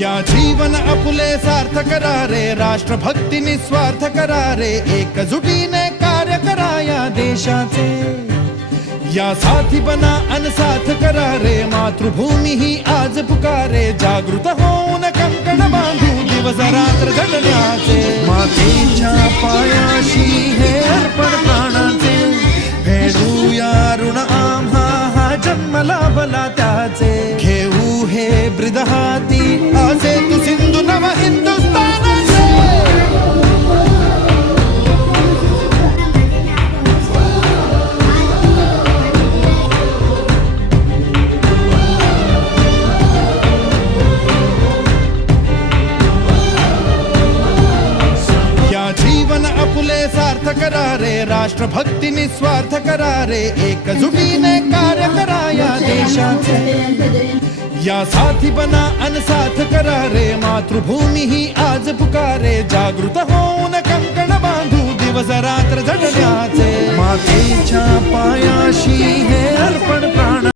या जीवन आपुले सार्थ करा रे, राष्ट्रभक्ती निस्वार्थ करा रे, एकजुटीने कार्य करा या देशाचे। या साथी बना अनसाथ करा रे, मातृभूमी ही आज पुकारे, जागृत होऊन कंकण बांधू दिवस रात्र झटण्याचे। मातेच्या पायाशी हे अर्पण प्राणाचे, फेडूया ऋण आम्हा हा जन्म लाभला त्याचे। घेऊ हे ब्रिद हाती आसे तू सिंधू नव हिंदुस्थानाचे। या जीवन आपुले सार्थ करा रे, राष्ट्रभक्ती निस्वार्थ करा रे, एकजुटीने कार्य करा या देशाचे। या साथी बना अनसाथ करा रे, मातृभूमी ही आज पुकारे, जागृत होऊन कंकण बांधू दिवस रात्र झटण्याचे। मातेच्या पायाशी हे